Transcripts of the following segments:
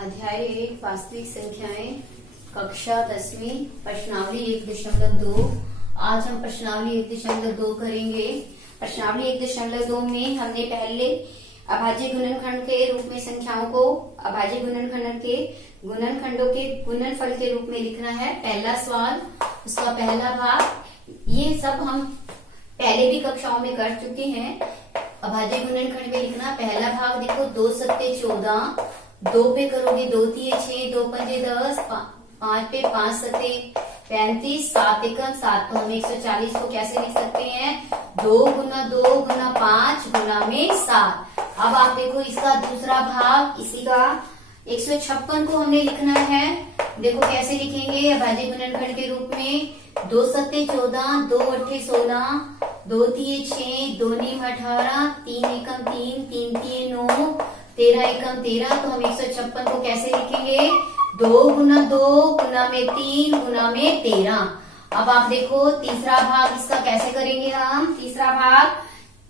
अध्याय 1 वास्तविक संख्याएं कक्षा 10वीं प्रश्नावली 1.2। आज हम प्रश्नावली 1.2 करेंगे। प्रश्नावली 1.2 में हमने पहले अभाज्य गुणनखंड के रूप में संख्याओं को अभाज्य गुणनखंड के गुणनखंडों के गुणनफल के रूप में लिखना है। पहला सवाल, उसका पहला भाग, ये सब हम पहले भी कक्षाओं में कर चुके हैं। अभाज्य गुणनखंड में लिखना पहला भाग, देखो 2 सत्ते 14, 2 पे करोगे 2 तिये 6, 2 पंजे 10, 5 पे 5 सत्ते 35, 7 एकम 7। तो हम 140 को कैसे लिख सकते हैं? 2 गुना 2 गुना 5 गुना में 7। अब आप देखो इसका दूसरा भाग, इसी का 156 को हमने लिखना है। देखो कैसे लिखेंगे अभाज्य गुणनखंड के रूप में। 2 सत्ते 14, 2 अट्ठे 16, 2 तिये 6, 2 नीम 18, 3 एकम 3, 3 तिये 9, 13 एकम 13। तो हम 156 को कैसे लिखेंगे? 2 गुना 2 गुना में 3 गुना में 13। अब आप देखो तीसरा भाग इसका कैसे करेंगे हम? तीसरा भाग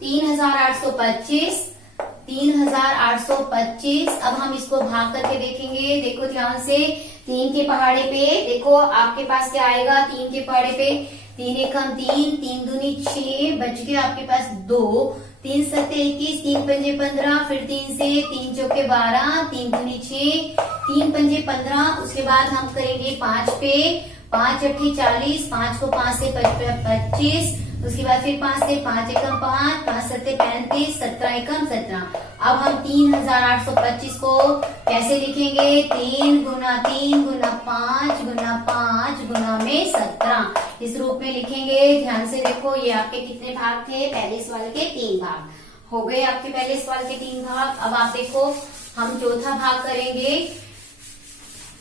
3825, 3825। अब हम इसको भाग करके देखेंगे। देखो ध्यान से, 3 के पहाड़े पे देखो आपके पास क्या आएगा? 3 के पहाड़े पे 3 एकम 3, 3 दूनी 6, बच गया आपके पास 2, 3 सत्ते 21, 3 पंजे 15, फिर 3 से 3 चौके 12, 3 दूनी 6, 3 पंजे 15। उसके बाद हम करेंगे 5 पे, 5 अट्ठी 40, 5 को 5 से 25, उसके बाद फिर 5 से 5 एकम 5, 5 सत्ते 35, 17 एकम 17। अब हम 3825 को कैसे लिखेंगे? 3 गुना 5 गुना 5 गुना में 17, इस रूप में लिखेंगे। ध्यान से देखो, ये आपके कितने भाग थे? पहले सवाल के 3 भाग हो गए आपके पहले सवाल के 3 भाग। अब आप देखो हम चौथा भाग करेंगे।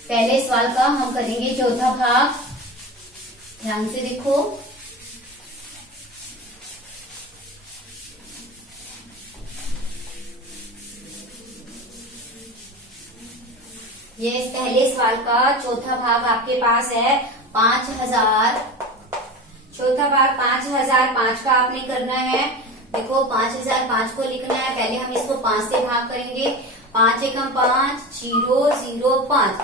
पहले सवाल का हम करेंगे चौथा भाग। ध्यान से देखो, ये इस पहले सवाल का चौथा भाग आपके पास है 5000। चौथा भाग 5005 का आपने करना है। देखो 5005 को लिखना है। पहले हम इसको 5 से भाग करेंगे। 5 एकम 5, 0 0 5,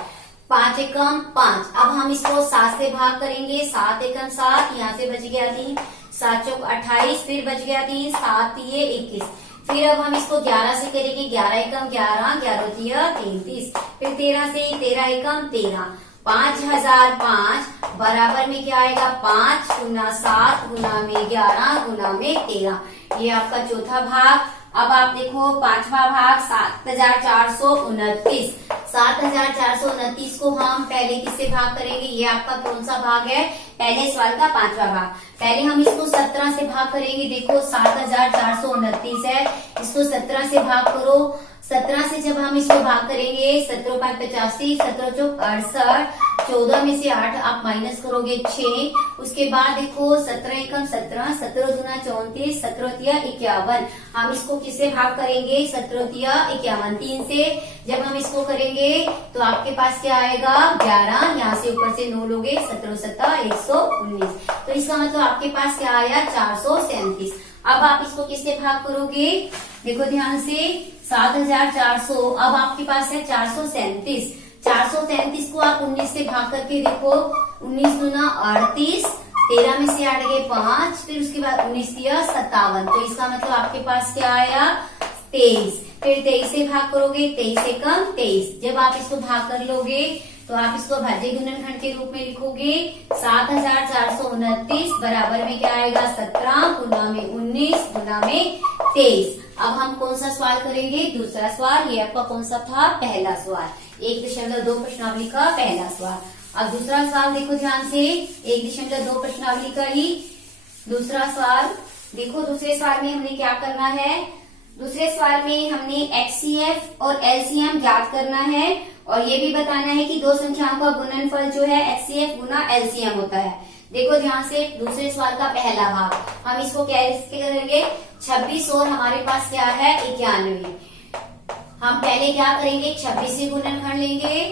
5 एकम 5। अब हम इसको 7 से भाग करेंगे। 7 एकम 7, यहाँ से बच गया 3, 7 चौक 28, फिर बच गया 3, 7 तिये 21। फिर अब हम इसको 11 से करेंगे। 11 एकम 11, 11 तिया 33, फिर 13 से 13 एकम 13। 5005 बराबर में क्या आएगा? 5 गुना 7 गुना में 11 गुना में 13। ये आपका चौथा भाग। अब आप देखो पांचवा भाग 7429। 7429 को हम पहले किससे भाग करेंगे? ये आपका कौन सा भाग है? पहले सवाल का 5वां भाग। पहले हम इसको 17 से भाग करेंगे। देखो 7429 है, इसको 17 से भाग करो। 17 से जब हम इसको भाग करेंगे, 17 5 85, 17 चौक 68, 14 में से 8 आप माइनस करोगे 6। उसके बाद देखो 17 एकम 17, 17 दूना 34, 17 तिया 51। हम इसको किससे भाग करेंगे? 17 तिया 51, 3 से जब हम इसको करेंगे तो आपके पास क्या आएगा? 11, यहाँ से ऊपर से 9 लोगे, 17 सत्ता 119। तो इसका मतलब आपके पास क्या आया? 437। अब आप इसको किससे भाग करोगे? देखो ध्यान से, 7400, अब आपके पास है 437। 437 को आप 19 से भाग करके देखो। 19 दूना 38, 13 में से 8 गए 5, फिर उसके बाद 19 तिया 57। तो इसका मतलब आपके पास क्या आया? 23। फिर 23 से भाग करोगे, 23 एकम 23। जब आप इसको भाग कर लोगे तो आप इसको अभाज्य गुणनखंड के रूप में लिखोगे। 7429 बराबर में क्या आएगा? 17 गुना में 19 गुना में 23। अब हम कौन सा सवाल करेंगे? दूसरा सवाल। ये आपका कौन सा था? पहला सवाल, 1.2 प्रश्नावली का पहला सवाल। अब दूसरा सवाल देखो ध्यान से, 1.2 प्रश्नावली का ही दूसरा सवाल। देखो दूसरे सवाल में हमने क्या करना है? दूसरे सवाल में हमने HCF और LCM ज्ञात करना है, और ये भी बताना है कि दो संख्याओं का गुणनफल जो है HCF गुना LCM होता है। देखो ध्यान से, दूसरे सवाल का पहला भाग हम इसको कैसे करेंगे? 26 और हमारे पास क्या है? 91। हम पहले क्या करेंगे? 26 से गुणनखंड लेंगे।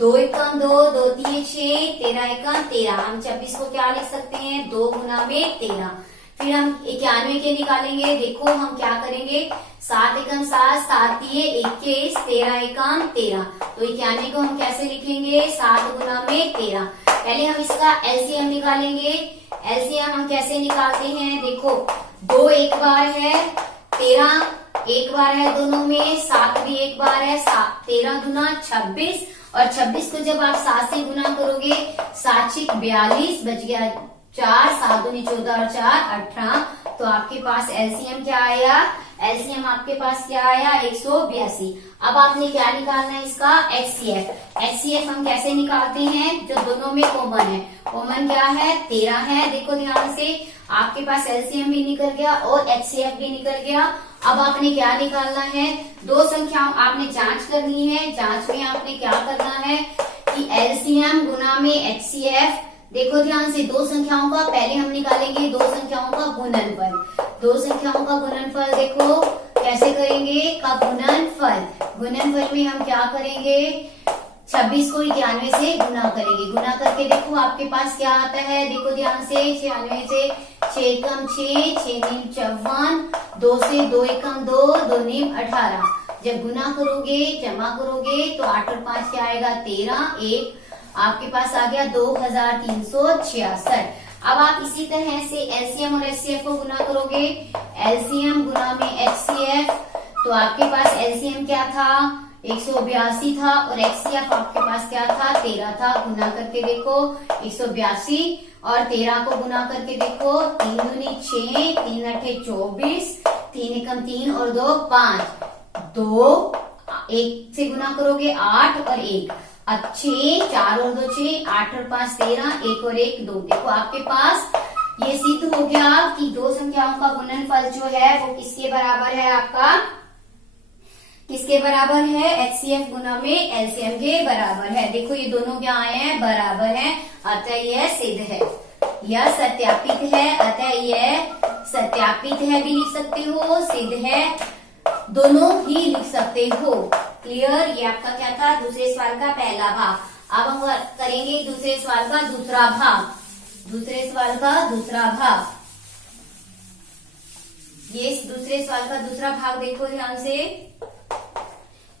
2 एकम 2, 2 तिये 6, 13 एकम 13। हम 26 को क्या लिख सकते हैं? 2 गुना में 13। फिर हम 91 के निकालेंगे। देखो हम क्या करेंगे, 7 एकम 7, 7 दिए 21, 13 एकम 13। तो 91 को हम कैसे लिखेंगे, 7 गुना में 13। पहले हम इसका एलसीएम निकालेंगे। एलसीएम हम कैसे निकालते हैं, देखो 2 एक बार है, 13 एक बार है दोनों में, 7 भी एक बार है, 13 गुना 26, और 26 को जब आप 7 से गुना करोगे, 7 छिक 42, बच गया 4, 7 दूनी 14 और 4 18। तो आपके पास एलसीएम क्या आया, एलसीएम आपके पास क्या आया, 182। अब आपने क्या निकालना है, इसका एचसीएफ। एचसीएफ हम कैसे निकालते हैं, जो दोनों में कॉमन है। कॉमन क्या है, 13 है। देखो ध्यान से, आपके पास एलसीएम भी निकल गया और एचसीएफ भी निकल गया। अब आपने क्या निकालना है, दो संख्याओं आपने जांच करनी है। जांच में आपने क्या करना है कि एलसीएम गुना में एचसीएफ। देखो ध्यान से, दो संख्याओं का पहले हम निकालेंगे दो संख्याओं का गुणनफल। दो संख्याओं का गुणनफल देखो कैसे करेंगे, का गुणनफल। गुणनफल में हम क्या करेंगे, 26 को 91 से गुना करेंगे। गुना करके देखो आपके पास क्या आता है, देखो ध्यान से, 96 से 6 एकम 6, 6 नीम 54, 2 से 2 एकम 2, 2 नीम 18। जब गुना करोगे, जमा करोगे तो 8 और 5 क्या आएगा, 13, 1 आपके पास आ गया 2366। अब आप इसी तरह से एलसीएम और एचसीएफ को गुना करोगे। एलसीएम गुना में एचसीएफ, तो आपके पास एलसीएम क्या था, 182 था, और एचसीएफ आपके पास क्या था, 13 था। गुना करके देखो 182 और 13 को गुना करके देखो, 3 दूनी 6, 3 अठे 24, 3 एकम 3 और 2 5, 2 1 से गुना करोगे 8 और 1 अच्छे, 4 और 2 6, 8 और 5 13, 1 और 1 2। देखो आपके पास ये सिद्ध हो गया कि दो संख्याओं का गुणनफल जो है वो किसके बराबर है, आपका किसके बराबर है, एचसीएफ गुना में एलसीएम के बराबर है। देखो ये दोनों क्या आए हैं, बराबर हैं, अतः यह सिद्ध है, यह सत्यापित है। अतः यह सत्यापित है भी लिख सकते हो, सिद्ध है दोनों ही लिख सकते हो। क्लियर, ये आपका क्या था, दूसरे सवाल का पहला भाग। अब हम करेंगे दूसरे सवाल का दूसरा भाग। दूसरे सवाल का दूसरा भाग, ये दूसरे सवाल का दूसरा भाग देखो ध्यान से।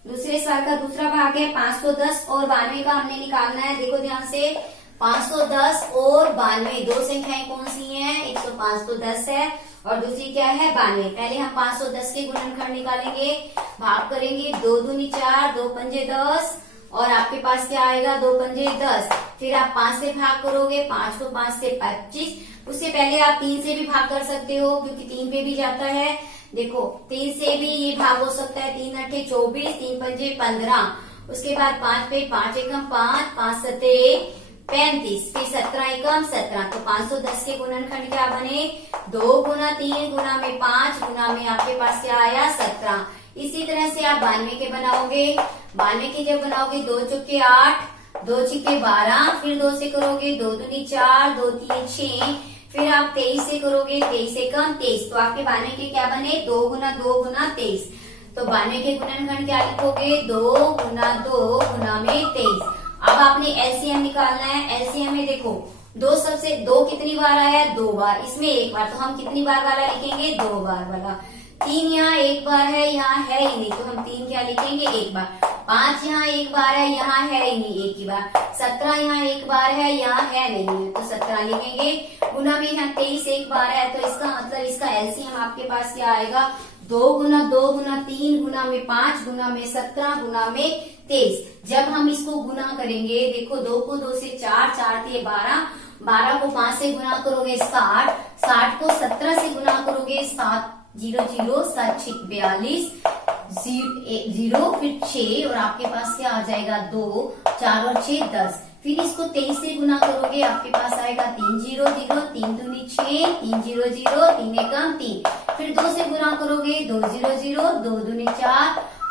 दूसरे सवाल का दूसरा भाग है 510 और 92 का हमने निकालना है। देखो ध्यान से, 510 और 92 दो संख्याएं कौन सी हैं, एक तो 510 है और दूसरी क्या है, 92। पहले हम 510 के गुणनखंड निकालेंगे, भाग करेंगे, 2 दूनी 4, 2 पंजे 10, और आपके पास क्या आएगा, 2 पंजे 10। फिर आप 5 से भाग करोगे, 5 को 5 से 25। उससे पहले आप 3 से भी भाग कर सकते हो क्योंकि 3 पे भी जाता है। देखो 3 से भी ये भाग हो सकता है, 3 अठे 24, 3 पंजे 15। उसके बाद 5 पे 5 एकम 5, 5 सते 35, फिर 17 एकम 17। तो 510 के गुणनखंड क्या बने, 2 गुना 3 गुना में 5 गुना में आपके पास क्या आया, 17। इसी तरह से आप 92 के बनाओगे। 92 के जब बनाओगे, 2 चौके 8, 2 छिके 12, फिर 2 से करोगे, 2 दूनी 4, 2 तीन 6, फिर आप 23 से करोगे, 23 एकम 23। तो आपके 92 के क्या बने, 2 गुना 23। तो 92 के गुणनखंड क्या लिखोगे, 2 गुना 2 गुना में 23। अब आपने एलसीएम निकालना है। एलसीएम में देखो, 2 सबसे 2 कितनी बार आया है, 2 बार, इसमें 1 बार, तो हम कितनी बार वाला लिखेंगे, 2 बार वाला। 3 यहाँ 1 बार है, यहाँ है ही नहीं, तो हम 3 क्या लिखेंगे, 1 बार। 5 यहाँ 1 बार है, यहाँ है ही नहीं, 1 ही बार। 17 यहाँ 1 बार है, यहाँ है नहीं है, तो 17 लिखेंगे। गुना में यहाँ 23 1 बार है, तो इसका मतलब इसका एलसीएम आपके पास क्या आएगा, 2 गुना 3 गुना में 5 गुना में 17 गुना में 23। जब हम इसको गुना करेंगे, देखो 2 को 2 से 4, 4 दिए 12, 12 को 5 से गुना करोगे 60, 60 को 17 से गुना करोगे 7 0 0 7 6 42 0, फिर 6 और आपके पास क्या आ जाएगा, 2 4 और 6 10। फिर इसको 23 से गुना करोगे, आपके पास आएगा 3 0 0, 3 दूनी 6, 3 0 0, 3 एकम 3। फिर 2 से गुना करोगे, 2 0 0, 2 दूनी 4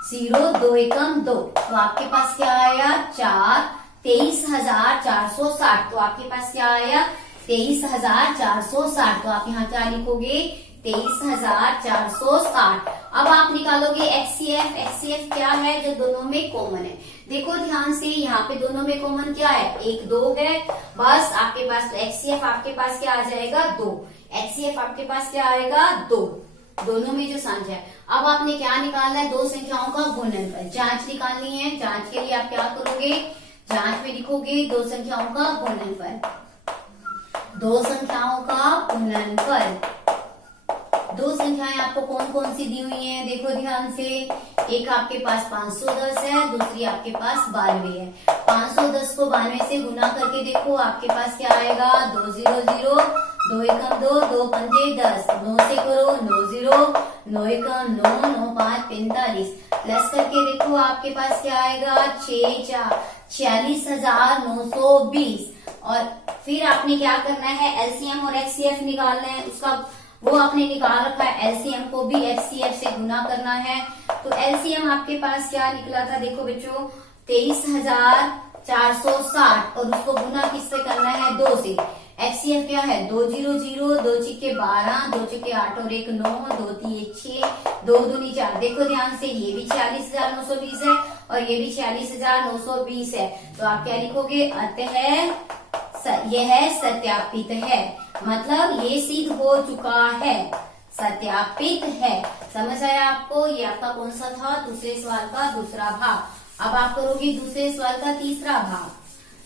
0, 2 एकम 2। तो आपके पास क्या आया, 4 23,460। तो आपके पास क्या आया, 23,460। तो आप यहाँ क्या लिखोगे, 23,460। अब आप निकालोगे एचसीएफ। एचसीएफ क्या है, जो दोनों में कॉमन है। देखो ध्यान से, यहाँ पे दोनों में कॉमन क्या है, 1 2 है, बस आपके पास एचसीएफ आपके पास क्या आ जाएगा, 2। HCF आपके पास क्या आएगा 2, दोनों में जो संख्या है। अब आपने क्या निकालना है, दो संख्याओं का गुणनफल, जांच निकालनी है। जांच के लिए आप क्या करोगे, जांच में लिखोगे दो संख्याओं का गुणनफल, दो संख्याओं का गुणनफल। दो संख्याएं आपको कौन कौन सी दी हुई हैं, देखो ध्यान से। एक आपके पास 510 है, दूसरी आपके पास 92 है। 510 को 92 से गुना करके देखो, आपके पास क्या आएगा 200, 2 एकम 2, 2 पंजे 10, 9 से करो 90, 9 एकम 9, 9 5 45, प्लस करके देखो आपके पास क्या आएगा 6 4 46,920। और फिर आपने क्या करना है, एलसीएम और एचसीएफ निकालना है, उसका वो आपने निकाल रखा है। एलसीएम को भी एचसीएफ से गुना करना है। तो एलसीएम आपके पास क्या निकला था, देखो बच्चों 23,460, और उसको गुना किससे करना है 2 से। एचसीएफ क्या है 2 0 0, 2 चिक्के 12, 2 चिक्के 8 और 1 9, 2 3 6, 2 दूनी 4। देखो ध्यान से, ये भी 46,920 है और ये भी 46,920 है। तो आप क्या लिखोगे, यह सत्यापित है, मतलब ये सिद्ध हो चुका है, सत्यापित है। समझ आया आपको। ये आपका कौन सा था, दूसरे सवाल का दूसरा भाग। अब आप करोगे दूसरे सवाल का तीसरा भाग।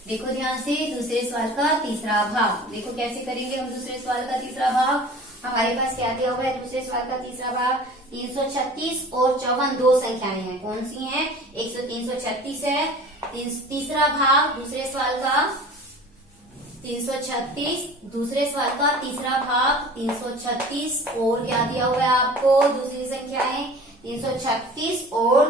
देखो ध्यान से, दूसरे सवाल का तीसरा भाग देखो कैसे करेंगे हम। दूसरे सवाल का तीसरा भाग हमारे पास क्या दिया हुआ है, दूसरे सवाल का तीसरा भाग 336 और 54 दो संख्याएं हैं। कौन सी हैं, 336 है। तीसरा भाग दूसरे सवाल का 336, दूसरे सवाल का तीसरा भाग 336 और क्या दिया हुआ है आपको, दूसरी संख्याएं 336 और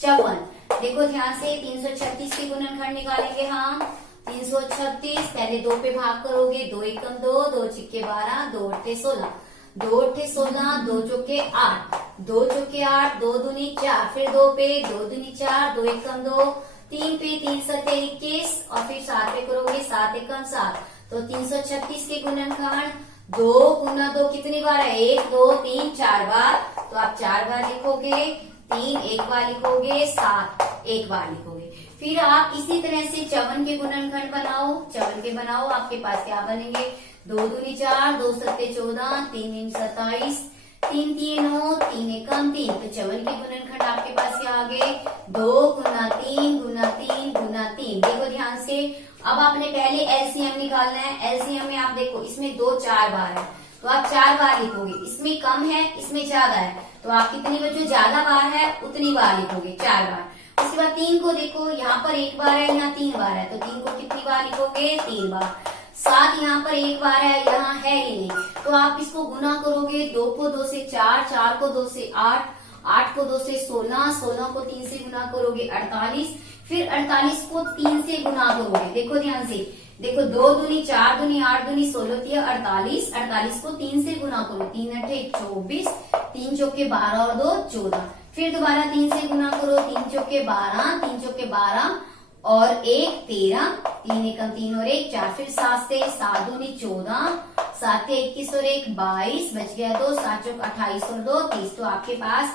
54। देखो ध्यान से, 336 के गुणनखंड निकालेंगे हम। 336 पहले 2 पे भाग करोगे, 2 एकम 2, 2 चिक्के 12, 2 अट्ठे 16, 2 अट्ठे 16, 2 चौके 8, 2 चौके 8, 2 दूनी 4, फिर 2 पे 2 दूनी 4, 2 एकम 2, 3 पे 3 सत्ते 21, और फिर 7 पे करोगे 7 एकम 7। तो 336 के गुणनखंड 2 गुना 2 कितनी बार है, 1 2 3 4 बार। तो आप 4 बार लिखोगे, 3 एक बार लिखोगे, 7 एक बार लिखोगे। फिर आप इसी तरह से 54 के गुणनखंड बनाओ, 54 के बनाओ। आपके पास क्या बनेंगे, 2 दूनी 4, 2 सत्ते 14, 3 तीन 27, 3 3 9, 3 एकम 3। तो 54 के गुणनखंड आपके पास क्या आ गए, 2 गुना 3 गुना 3 गुना 3। देखो ध्यान से, अब आपने पहले एलसीएम निकालना है। एलसीएम में आप देखो, इसमें 2 4 बार है, तो आप 4 बार लिखोगे। इसमें कम है, इसमें ज्यादा है, तो आप कितनी बच्चों ज्यादा बार है उतनी बार लिखोगे, 4 बार। उसके बाद 3 को देखो, यहाँ पर 1 बार है, यहाँ 3 बार है, तो 3 को कितनी बार लिखोगे, 3 बार। 7 यहाँ पर 1 बार है, यहाँ है ही नहीं, तो आप इसको गुना करोगे। 2 को 2 से 4, 4 को 2 से 8, 8 को 2 से 16, 16 को 3 से गुना करोगे 48, फिर 48 को 3 से गुना करोगे। देखो ध्यान से, देखो 2 दूनी 4 दूनी 8 दूनी 16 तिया 48, 48 को 3 से गुना करो, 3 अठे 24, 3 चौके 12 और 2 14, फिर दोबारा 3 से गुना करो, 3 चौके 12, 3 चौके 12 और 1 13, 3 एकम 3 और 1 4, फिर 7 से 7 दूनी 14, 7 21 और 1 22, बच गया 2, 7 चौक 28 और 2 30। तो आपके पास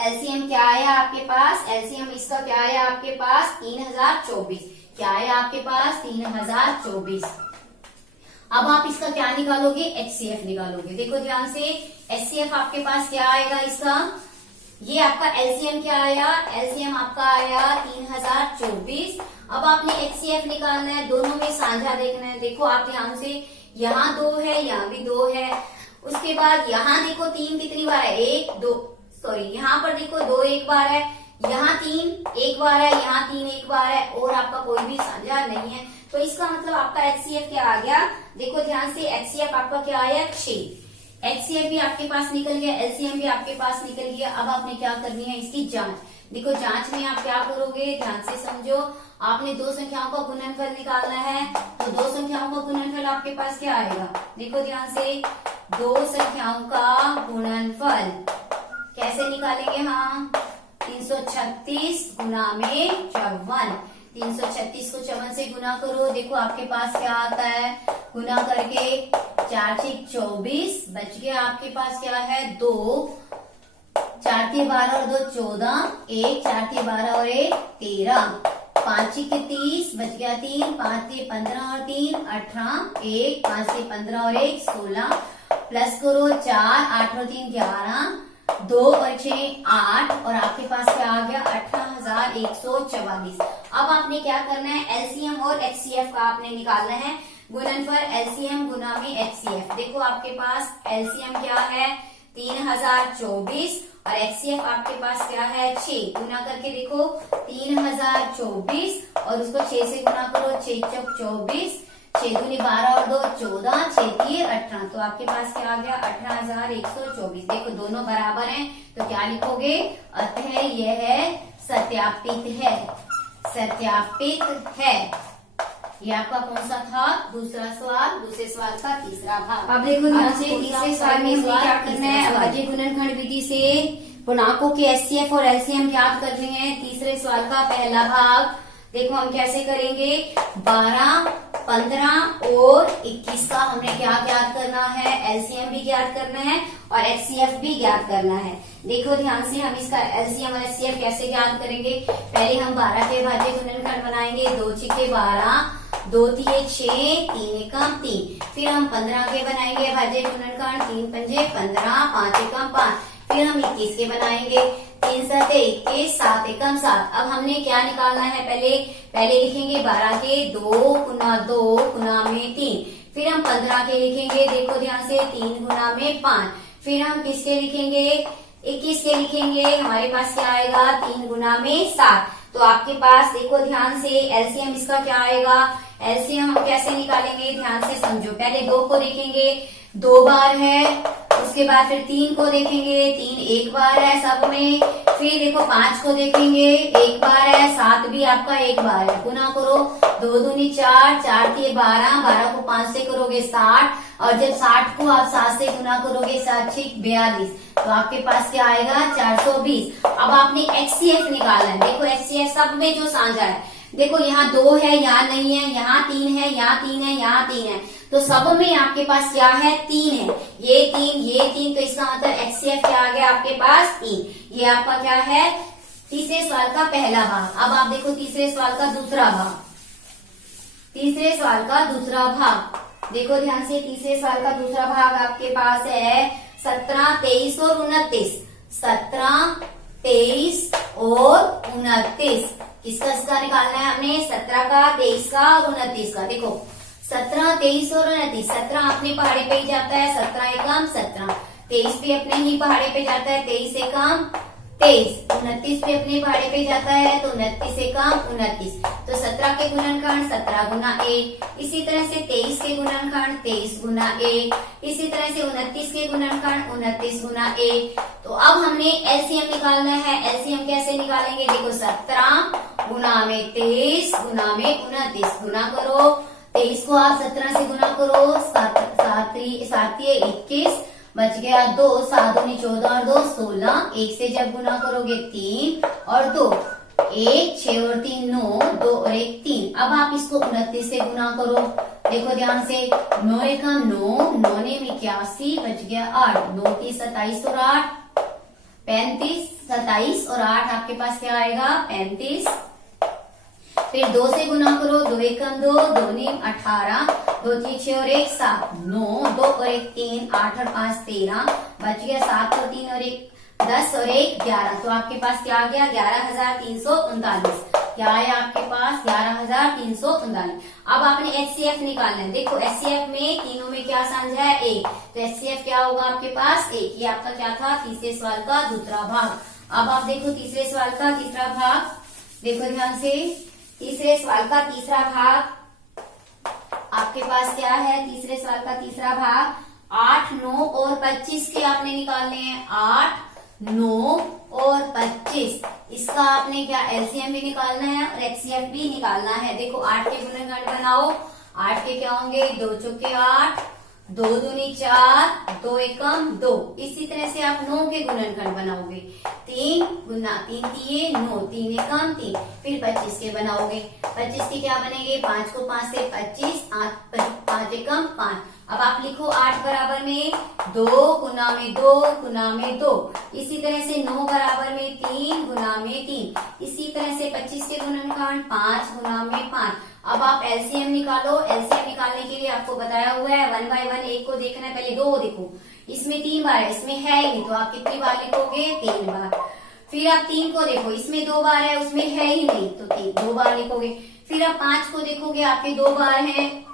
एलसीएम क्या आया, आपके पास एलसीएम इसका क्या आया, आपके पास 3024। क्या आया आपके पास 3024। अब आप इसका क्या निकालोगे, एचसीएफ निकालोगे। देखो ध्यान से, एचसीएफ आपके पास क्या आएगा इसका, ये आपका एलसीएम क्या आया, एलसीएम आपका आया 3024। अब आपने एचसीएफ निकालना है, दोनों में साझा देखना है। देखो आप ध्यान से, यहाँ 2 है, यहाँ भी 2 है। उसके बाद यहाँ देखो 3 कितनी बार है, 1 2, सॉरी यहाँ पर देखो 2 एक बार है, यहाँ 3 एक बार है, यहाँ 3 एक बार है, और आपका कोई भी साझा नहीं है। तो इसका मतलब आपका एचसीएफ क्या आ गया, देखो ध्यान से, एचसीएफ आपका क्या आया 6। एचसीएफ भी आपके पास निकल गया, एलसीएम भी आपके पास निकल गया। अब आपने क्या करनी है, इसकी जांच। देखो जांच में आप क्या करोगे, ध्यान से समझो। आपने दो संख्याओं का गुणनफल निकालना है, तो दो संख्याओं का गुणनफल आपके पास क्या आएगा, देखो ध्यान से, दो संख्याओं का गुणनफल कैसे निकालेंगे हम, 336 गुना में 54। 336 को 54 से गुना करो, देखो आपके पास क्या आता है, गुना करके 4 6 24, बच गया आपके पास क्या है 2, 4 3 12 और 2 14, 1 4 3 12 और 1 13, 5 के 30 बच गया 3, 5 से 15 और 3 18, 1 5 से 15 और 1 16, प्लस करो 4 8 और 3 11, 2 और 6 8 और आपके पास क्या आ गया 18,144। अब आपने क्या करना है, एलसीएम और एचसीएफ का आपने निकालना है। गुणनफल एलसीएम गुना में एचसीएफ। देखो आपके पास एलसीएम क्या है 3024 और एचसीएफ आपके पास क्या है 6। गुना करके देखो 3024 और उसको 6 से गुना करो, 6 चौक 24, 6 दूनी 12 और 2 14, 6 3 18, तो आपके पास क्या आ गया 18,124। देखो दोनों बराबर हैं तो क्या लिखोगे, अतः यह सत्यापित है, सत्यापित है। ये आपका कौन सा था, दूसरा सवाल, दूसरे सवाल का तीसरा भाग। अब देखो ध्यान से तीसरे सवाल में हमें क्या करना है, अभाज्य गुणनखंड विधि से पूर्णांकों के एचसीएफ और एलसीएम ज्ञात करने हैं। तीसरे सवाल का पहला भाग देखो हम कैसे करेंगे, 12 15 और 21 का हमने क्या ज्ञात करना है, एलसीएम भी ज्ञात करना है और एचसीएफ भी ज्ञात करना है। देखो ध्यान से हम इसका एलसीएम और एचसीएफ कैसे ज्ञात करेंगे। पहले हम 12 के भाज्य गुणनखंड बनाएंगे, 2 6 12, 2 3 6, 3 एकम 3। फिर हम 15 के बनाएंगे भाज्य गुणनखंड, 3 पंजे 15, 5 एकम 5। फिर हम 21 के बनाएंगे, 3 7 21, 7 एकम 7। अब हमने क्या निकालना है, पहले लिखेंगे 12 के 2 गुना में 3। फिर हम 15 के लिखेंगे, देखो ध्यान से 3 गुना में 5। फिर हम किसके लिखेंगे, 21 के लिखेंगे, हमारे पास क्या आएगा 3 गुना में 7। तो आपके पास देखो ध्यान से एलसीएम इसका क्या आएगा, एलसीएम हम कैसे निकालेंगे, ध्यान से समझो। पहले 2 को देखेंगे, 2 बार है, उसके बाद फिर 3 को देखेंगे, 3 एक बार है सब में। फिर देखो 5 को देखेंगे, 1 बार है, 7 भी आपका 1 बार है। गुना करो, 2 दूनी 4, 4 3 12, 12 को 5 से करोगे 60 और जब 60 को आप 7 से गुना करोगे 7 6 42, तो आपके पास क्या आएगा 420। अब आपने एचसीएफ निकालना है। देखो एचसीएफ सब में जो साझा है, देखो यहाँ 2 है, यहाँ नहीं है, यहाँ 3 है, यहाँ 3 है, यहाँ 3 है, तो सब में आपके पास क्या है 3 है। ये 3, तो इसका मतलब एचसीएफ क्या आ गया आपके पास 3। ये आपका क्या है तीसरे सवाल का पहला भाग। अब आप देखो तीसरे सवाल का दूसरा भाग। तीसरे सवाल का दूसरा भाग देखो ध्यान से, तीसरे सवाल का दूसरा भाग आपके पास है 17 23 और 29। 17 23 और 29 किसका निकालना है हमने, 17 का 23 का और 29 का। देखो 17 23 और 29, 17 अपने पहाड़े पे ही जाता है, 17 एकम 17, 23 भी अपने ही पहाड़े पे जाता है, 23 एकम 23, 29 भी अपने पहाड़े पे जाता है, तो 29 एकम 29। तो 17 के गुणनखंड 17 गुना 1, इसी तरह से 23 के गुणनखंड 23 गुना 1, इसी तरह से 29 के गुणनखंड 29 गुना 1। तो अब हमने एलसीएम निकालना है। एलसीएम कैसे निकालेंगे, देखो 17 गुना में 23 गुना में 29, गुना करो 23 को आप 17 से गुना करो, 7 21, बच गया 2, 7 दूनी 14 और 2 16, 1 से जब गुना करोगे 3 और 2, 1 6 और 3 9, 2 और 1 3। अब आप इसको 29 से गुना करो, देखो ध्यान से 9 एकम 9, 9 ने 81, बच गया 8, 9 3 27 और 8 35, 27 और 8 आपके पास क्या आएगा 35। फिर 2 से गुना करो, 2 एकम 2, 2 नीम 18, 2 3 6 और 1 7, 9, 2 और 1 3, 8 और 5 13, बच गया 7 और 3 और 1 10 और 1 11। तो आपके पास क्या आ गया 11,339। क्या आया आपके पास 11,339। अब आपने एचसीएफ निकालना है। देखो एचसीएफ में तीनों में क्या साझा है 1, तो एचसीएफ क्या होगा आपके पास 1। ये आपका क्या था तीसरे सवाल का दूसरा भाग। अब आप देखो तीसरे सवाल का तीसरा भाग, देखो ध्यान से तीसरे सवाल का तीसरा भाग आपके पास क्या है, तीसरे सवाल का तीसरा भाग 8 9 और 25 के आपने निकालने हैं। 8 9 और 25 इसका आपने क्या एलसीएम भी निकालना है और एचसीएफ भी निकालना है। देखो 8 के गुणनखंड बनाओ, 8 के क्या होंगे 2 चौके 8, 2 दूनी 4, 2 एकम 2। इसी तरह से आप 9 के गुणनखंड बनाओगे, 3 गुना 3 दिए 9, 3 एकम 3। फिर 25 के बनाओगे, 25 के क्या बनेंगे 5 को 5 से 25, 5 एकम 5। अब आप लिखो 8 बराबर में 2 गुना में 2 गुना में 2। इसी तरह से 9 बराबर में 3 गुना में 3। इसी तरह से 25 के गुणनखंड 5 गुना में 5। अब आप एलसीएम निकालो। एलसीएम निकालने के लिए आपको बताया हुआ है 1 बाय 1 एक को देखना है। पहले 2 देखो, इसमें 3 बार है, इसमें है ही नहीं, तो आप कितनी बार लिखोगे? 3 बार। फिर आप 3 को देखो, इसमें 2 बार है, उसमें है ही नहीं, तो 2 बार लिखोगे। फिर आप 5 को देखोगे, आपके 2 बार हैं।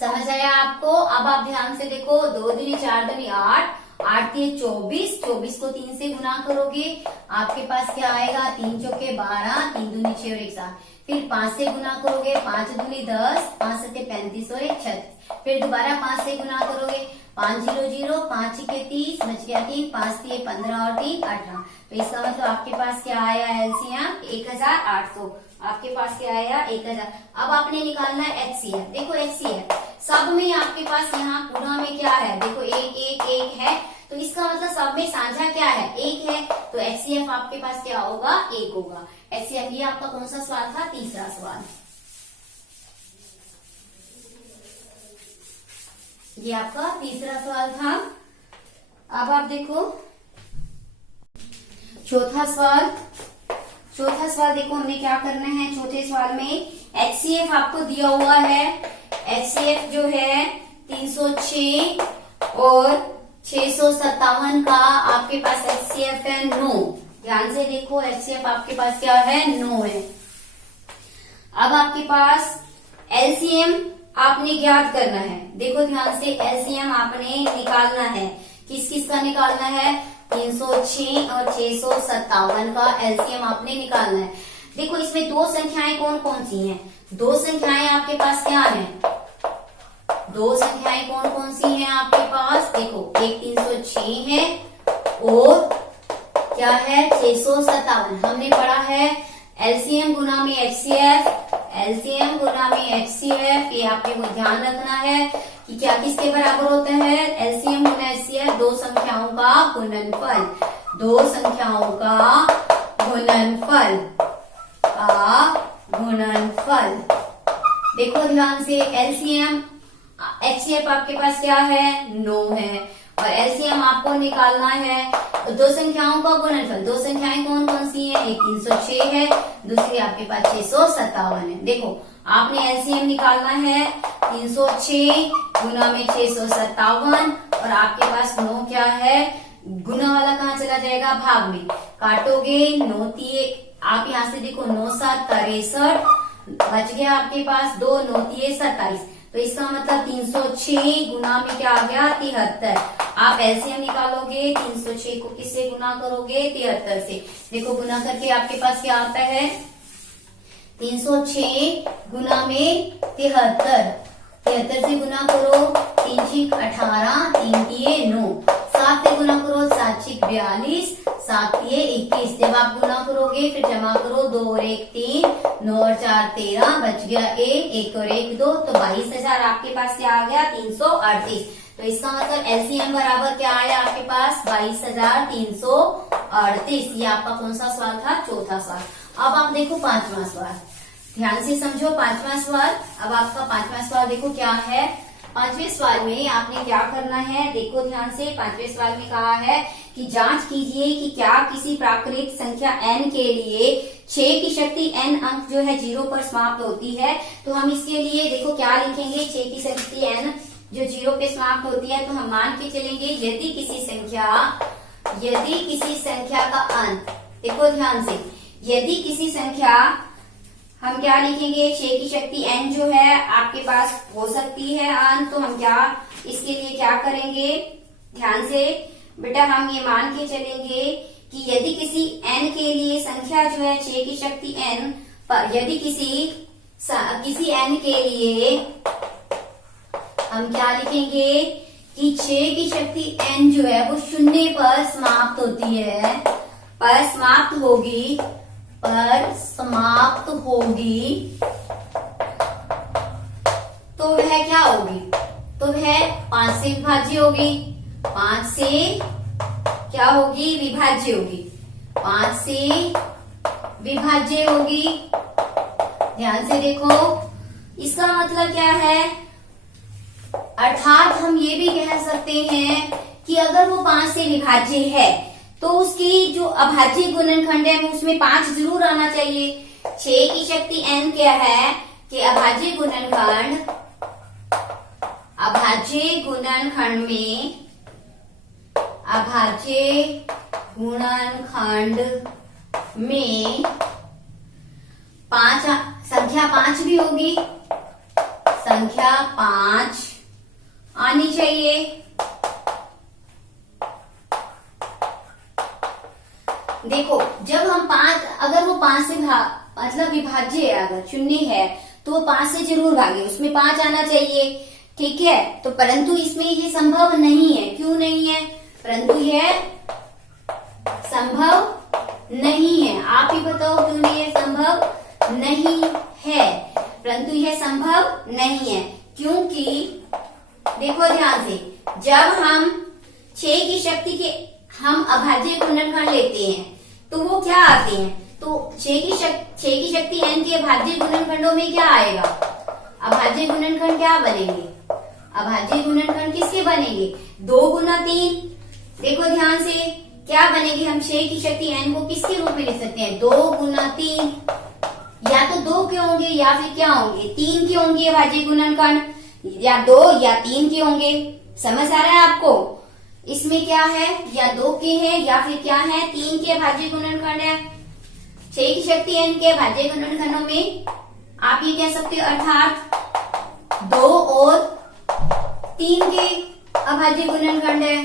समझ आया आपको? अब आप ध्यान से देखो, 2 दूनी 4 दूनी 8, 8 3 24, 24 को 3 से गुना करोगे, आपके पास क्या आएगा? 3 चौके 12, 3 दूनी 6 और 1 7। फिर 5 से गुना करोगे, 5 दूनी 10, 5 सत्ते 35 और 1 36। फिर दोबारा 5 से गुना करोगे, 5 0 0, 5 के 30, बच गया 3, 5 3 15 और 3 18। तो इसका मतलब आपके पास क्या आया? एलसीएम 1800। आपके पास क्या आया? 1000। अब आपने निकालना है एचसीएफ। देखो एचसीएफ सब में आपके पास यहाँ गुणा में क्या है? देखो 1 1 1 है, तो इसका मतलब सब में साझा क्या है? 1 है, तो एचसीएफ आपके पास क्या होगा? 1 होगा। एचसीएफ ये आपका कौन सा सवाल था? तीसरा सवाल। ये आपका तीसरा सवाल था। अब आप देखो चौथा सवाल। चौथा सवाल देखो हमने क्या करना है। चौथे सवाल में एचसीएफ आपको दिया हुआ है। एचसीएफ जो है 306 और 657 का आपके पास एचसीएफ है 9। ध्यान से देखो एचसीएफ आपके पास क्या है? 9 है। अब आपके पास एलसीएम आपने ज्ञात करना है। देखो ध्यान से एलसीएम आपने निकालना है। किस किस का निकालना है? 306 और 657 का एलसीएम आपने निकालना है। देखो इसमें 2 संख्याएं कौन कौन सी हैं? 2 संख्याएं आपके पास क्या हैं? 2 संख्याएं कौन कौन सी हैं आपके पास? देखो एक 306 है और क्या है? 657। हमने पढ़ा है एलसीएम गुना में एचसीएफ, एलसीएम गुना में एचसीएफ। ये आपने को ध्यान रखना है कि क्या किसके बराबर होता है? एलसीएम गुना एचसीएफ 2 संख्याओं का गुणनफल। 2 संख्याओं का गुणनफल देखो ध्यान से एलसीएम एचसीएफ आपके पास क्या है? 9 है और एलसीएम आपको निकालना है 2 संख्याओं का गुणनफल। 2 संख्याएं कौन कौन सी हैं? एक 306 है, दूसरी आपके पास 657 है। देखो आपने एलसीएम निकालना है 306 गुना में 657 और आपके पास 9 क्या है? गुना वाला कहाँ चला जाएगा? भाग में। काटोगे 9 आप यहाँ से देखो 9 7 63, बच गया आपके पास 2 9 3 27। तो इसका मतलब 306 गुना में क्या आ गया? 73। आप एलसीएम निकालोगे 306 को किससे गुना करोगे? 73 से। देखो गुना करके आपके पास क्या आता है? 306 गुना में 73, 73 से गुना करो 3 6 18, 3 3 9, 7 से गुना करो 7 6 42, 7 3 21। जब आप गुना करोगे फिर जमा करो 2 और 1 3, 9 और 4 13, बच गया 1 1 और 1 2, तो 22,000 आपके पास क्या आ गया? 338। तो इसका मतलब एलसीएम बराबर क्या आया आपके पास? 22,338। ये आपका कौन सा सवाल था? चौथा सवाल। अब आप देखो 5वां सवाल, ध्यान से समझो 5वां सवाल। अब आपका 5वां सवाल देखो क्या है। 5वें सवाल में आपने क्या करना है? देखो ध्यान से 5वें सवाल में कहा है कि जांच कीजिए कि क्या किसी प्राकृतिक संख्या n के लिए 6 की शक्ति n अंक जो है 0 पर समाप्त होती है। तो हम इसके लिए देखो क्या लिखेंगे? 6 की शक्ति n जो 0 पे समाप्त होती है, तो हम मान के चलेंगे यदि किसी संख्या का अंत, देखो ध्यान से, यदि किसी संख्या, हम क्या लिखेंगे? 6 की शक्ति n जो है आपके पास हो सकती है अंत, तो हम क्या इसके लिए क्या करेंगे? ध्यान से बेटा हम ये मान के चलेंगे कि यदि किसी n के लिए संख्या जो है 6 की शक्ति n पर, यदि किसी n के लिए हम क्या लिखेंगे कि 6 की शक्ति n जो है वो 0 पर समाप्त होती है, पर समाप्त होगी, तो वह क्या होगी? तो वह 5 से विभाज्य होगी। 5 से क्या होगी? विभाज्य होगी। 5 से विभाज्य होगी। ध्यान से देखो इसका मतलब क्या है? अर्थात हम ये भी कह सकते हैं कि अगर वो 5 से विभाज्य है तो उसकी जो अभाज्य गुणनखंड है उसमें 5 जरूर आना चाहिए। 6 की शक्ति n क्या है कि अभाज्य गुणनखंड में संख्या 5 भी होगी, संख्या 5 आनी चाहिए। देखो जब हम 5, अगर वो 5 से मतलब विभाज्य है, अगर शून्य है तो वो 5 से जरूर भागे, उसमें 5 आना चाहिए, ठीक है। तो परंतु इसमें ये संभव नहीं है। क्यों नहीं है? परंतु यह संभव नहीं है। आप ही बताओ क्यों नहीं है? संभव नहीं है, परंतु यह संभव नहीं है क्योंकि देखो ध्यान से, जब हम 6 की शक्ति के हम अभाज्य गुणनखंड लेते हैं तो वो क्या आते हैं? तो 6 की शक्ति n के अभाज्य गुणनखंडों में क्या आएगा? अभाज्य गुणनखंड क्या बनेंगे? अभाज्य गुणनखंड किसके बनेंगे? 2 गुना 3। देखो ध्यान से क्या बनेगी? हम 6 की शक्ति n को किसके रूप में लिख सकते हैं? 2 गुना 3। या तो 2 के होंगे या फिर क्या होंगे? 3 के होंगे अभाज्य गुणनखंड, या 2 या 3 के होंगे। समझ आ रहा है आपको? इसमें क्या है? या 2 के हैं या फिर क्या है? 3 के अभाज्य गुणनखंड है। 6 की शक्ति n के अभाज्य गुणनखंडों में आप ये कह सकते हो, अर्थात 2 और 3 के अभाज्य गुणनखंड है।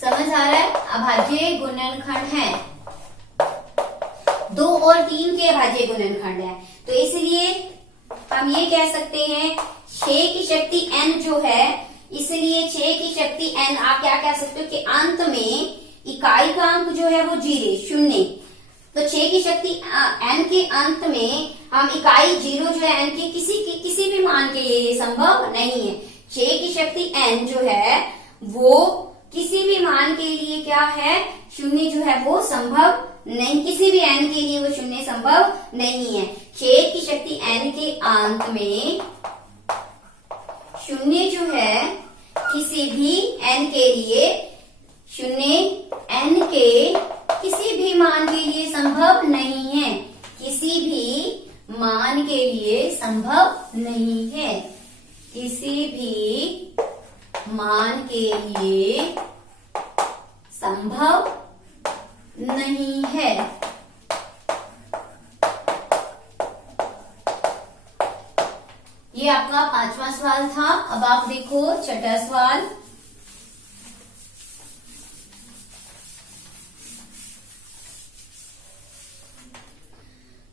समझ आ रहा है? अभाज्य गुणनखंड है, 2 और 3 के अभाज्य गुणनखंड है। तो इसलिए हम ये कह सकते हैं 6 की शक्ति n जो है, इसलिए 6 की शक्ति n आप क्या कह सकते हो कि अंत में इकाई का अंक जो है वो 0 तो 6 की शक्ति n के अंत में हम इकाई 0 जो है n के किसी भी मान के लिए ये संभव नहीं है। 6 की शक्ति n जो है वो किसी भी मान के लिए क्या है? 0 जो है वो संभव नहीं, किसी भी n के लिए वो 0 संभव नहीं है। 6 की शक्ति n के अंत में 0 जो है किसी भी n के लिए 0 n के किसी भी मान के लिए संभव नहीं है, किसी भी मान के लिए संभव नहीं है, किसी भी मान के लिए संभव नहीं है। ये आपका 5वां सवाल था। अब आप देखो 6ठा सवाल।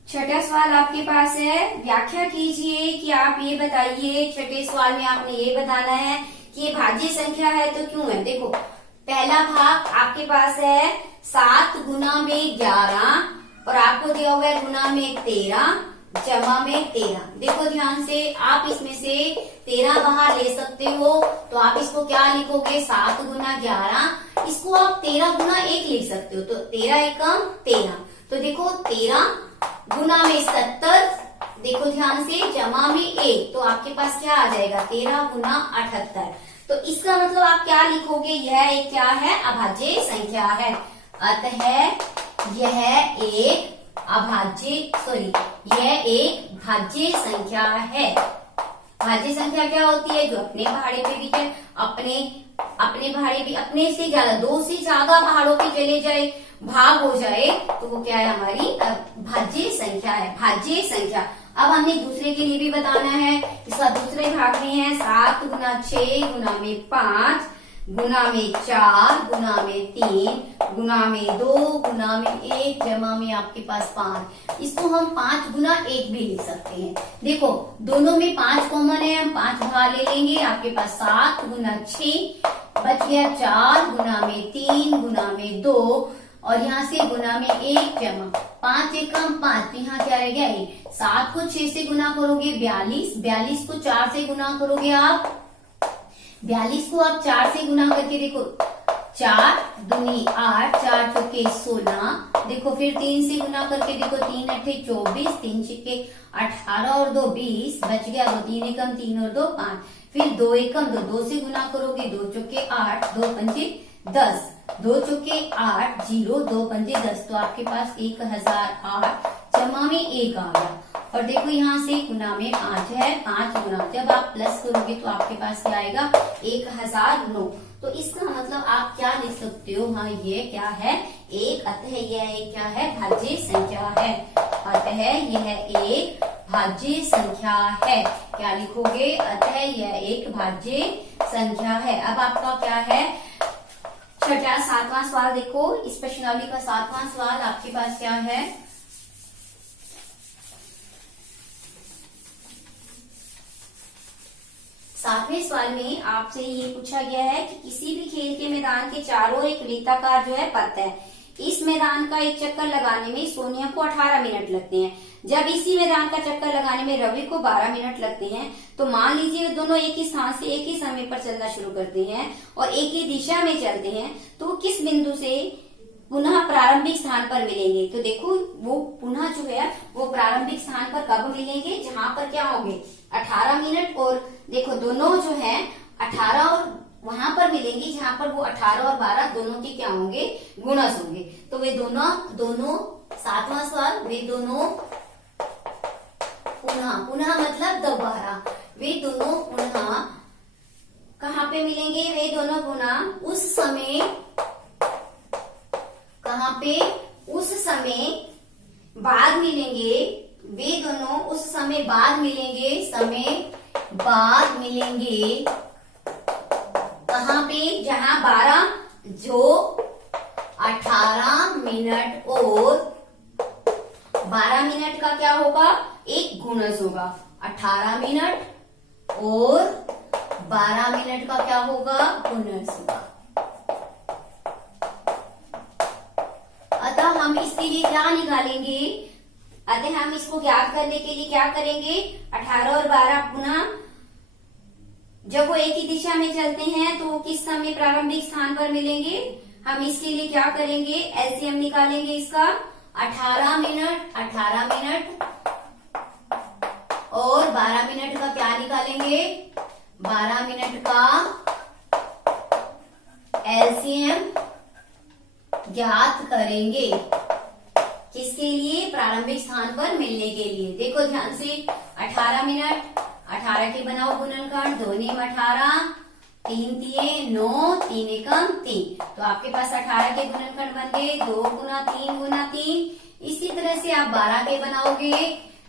छठा सवाल आपके पास है, व्याख्या कीजिए कि आप ये बताइए, छठे सवाल में आपने ये बताना है कि ये भाज्य संख्या है तो क्यों है। देखो पहला भाग आपके पास है 7 गुना में 11 और आपको दिया हुआ है गुना में 13 जमा में 13। देखो ध्यान से, आप इसमें से 13 बाहर ले सकते हो तो आप इसको क्या लिखोगे? 7 गुना 11। इसको आप 13 गुना 1 लिख सकते हो तो 13 एकम 13। तो देखो 13 गुना में 70, देखो ध्यान से, जमा में 1 तो आपके पास क्या आ जाएगा? 13 गुना 78। तो इसका मतलब आप क्या लिखोगे? यह एक क्या है? अभाज्य संख्या है। अतः यह एक भाज्य संख्या है। भाज्य संख्या क्या होती है? जो अपने पहाड़े पे भी अपने पहाड़े भी अपने से ज्यादा 2 से ज्यादा पहाड़ों पे चले जाए, भाग हो जाए तो वो क्या है? हमारी भाज्य संख्या है, भाज्य संख्या। अब हमने दूसरे के लिए भी बताना है। इसका दूसरे भाग में है 7 गुना 6 गुना में 5 गुना में 4 गुना में 3 गुना में 2 गुना में 1 जमा में आपके पास 5। इसको हम 5 गुना 1 भी लिख सकते हैं। देखो दोनों में 5 कॉमन है, हम 5 बाहर ले लेंगे। आपके पास 7 गुना 6 बच गया 4 गुना में 3 गुना में 2 और यहाँ से गुना में 1 जमा 5 एकम 5 तो यहाँ क्या रह गया? 7 को 6 से गुना करोगे 42, 42 को 4 से गुना करोगे आप 42 को आप 4 से गुना करके देखो 4 दूनी 8, 4 चौके 16। देखो फिर 3 से गुना करके देखो, 3 अट्ठे 24, 3 छिक्के 18 और 2 20, बच गया 2 3 एकम 3 और 2 5। फिर 2 एकम 2, 2 से गुना करोगे 2 चौके 8, 2 पंजे 10, 2 चौके 8 0, 2 पंजे 10। तो आपके पास 1008 जमा में 1 आ गया। और देखो यहाँ से गुना में 5 है, 5 गुना जब आप प्लस करोगे तो आपके पास क्या आएगा 1009। तो इसका मतलब आप क्या लिख सकते हो, हाँ ये क्या है एक, अतः यह एक क्या है भाज्य संख्या है, अतः यह एक भाज्य संख्या है। क्या लिखोगे, अतः यह एक भाज्य संख्या है। अब आपका क्या है छठा 7वां सवाल। देखो इस प्रश्नावली का 7वां सवाल आपके पास क्या है, 7वें सवाल में आपसे ये पूछा गया है कि किसी भी खेल के मैदान के चारों ओर एक वृत्ताकार जो है पथ है। इस मैदान का एक चक्कर लगाने में सोनिया को 18 मिनट लगते हैं। जब इसी मैदान का चक्कर लगाने में रवि को 12 मिनट लगते हैं, तो मान लीजिए दोनों एक ही स्थान से एक ही समय पर चलना शुरू करते हैं और एक ही दिशा में चलते हैं, तो वो किस बिंदु से पुनः प्रारंभिक स्थान पर मिलेंगे। तो देखो वो पुनः जो है वो प्रारंभिक स्थान पर कब मिलेंगे, जहां पर क्या होंगे 18 मिनट, और देखो दोनों जो है 18 और वहां पर मिलेंगे जहां पर वो 18 और 12 दोनों के क्या होंगे गुणज होंगे। तो वे दोनों 7वां सवाल, वे दोनों पुनः मतलब दोबारा, वे दोनों पुनः कहाँ पे मिलेंगे, वे दोनों पुनः उस समय, कहाँ पे उस समय बाद मिलेंगे, वे दोनों उस समय बाद मिलेंगे, समय बाद मिलेंगे कहाँ पे, जहां 12 जो 18 मिनट और 12 मिनट का क्या होगा एक गुणज होगा। 18 मिनट और 12 मिनट का क्या होगा गुणज होगा। अतः हम इसके लिए क्या निकालेंगे, अतः हम इसको ज्ञात करने के लिए क्या करेंगे, 18 और 12 पुनः जब वो एक ही दिशा में चलते हैं तो वो किस समय प्रारंभिक स्थान पर मिलेंगे। हम इसके लिए क्या करेंगे, एलसीएम निकालेंगे इसका। 18 मिनट और 12 मिनट का क्या निकालेंगे, 12 मिनट का एलसीएम ज्ञात करेंगे। किसके लिए, प्रारंभिक स्थान पर मिलने के लिए। देखो ध्यान से 18 मिनट, 18 के बनाओ गुणनखंड, 2 नीम 18, 3 तिये 9, 3 एकम 3। तो आपके पास 18 के गुणनखंड बन गए 2 गुना 3 गुना 3। इसी तरह से आप 12 के बनाओगे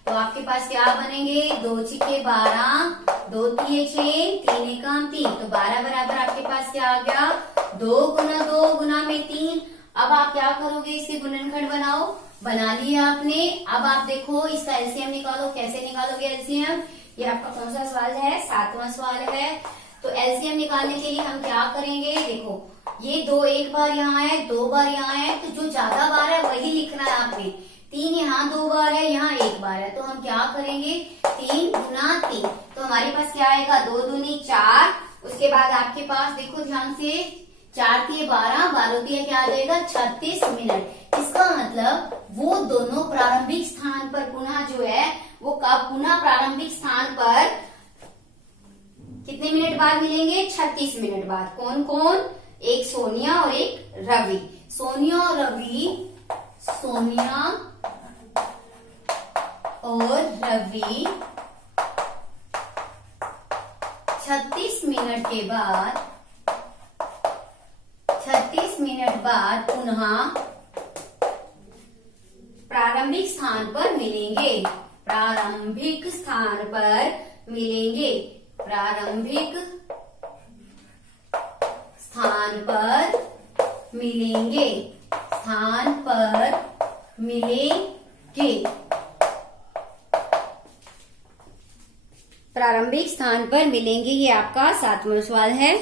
तो आपके पास क्या बनेंगे, 2 छिक्के 12, 2 तिये 6, 3 एकम 3। तो 12 बराबर आपके पास क्या आ गया 2 गुना में 3। अब आप क्या करोगे, इसके गुणनखंड बनाओ, बना लिया आपने। अब आप देखो इसका एलसीएम निकालो। कैसे निकालोगे एलसीएम, ये आपका कौन सा सवाल है, 7वां सवाल है। तो एलसीएम निकालने के लिए हम क्या करेंगे, देखो ये 2 एक बार यहाँ है, 2 बार यहाँ है, तो जो ज्यादा बार है वही लिखना है आपने। 3 यहाँ 2 बार है, यहाँ 1 बार है, तो हम क्या करेंगे 3 गुना 3। तो हमारे पास क्या आएगा 2 दूनी 4। उसके बाद आपके पास देखो ध्यान से 4 तिये 12, 12 तिये क्या आ जाएगा 36 मिनट। इसका मतलब वो दोनों प्रारंभिक स्थान पर पुनः जो है वो कब पुनः प्रारंभिक स्थान पर कितने मिनट बाद मिलेंगे, 36 मिनट बाद। कौन कौन, एक सोनिया और एक रवि। सोनिया और रवि, सोनिया और रवि 36 मिनट के बाद, 36 मिनट बाद पुनः प्रारंभिक स्थान पर मिलेंगे, प्रारंभिक स्थान पर मिलेंगे, प्रारंभिक स्थान पर मिलेंगे, स्थान पर मिलेंगे, प्रारंभिक स्थान पर मिलेंगे। ये आपका 7वां सवाल है।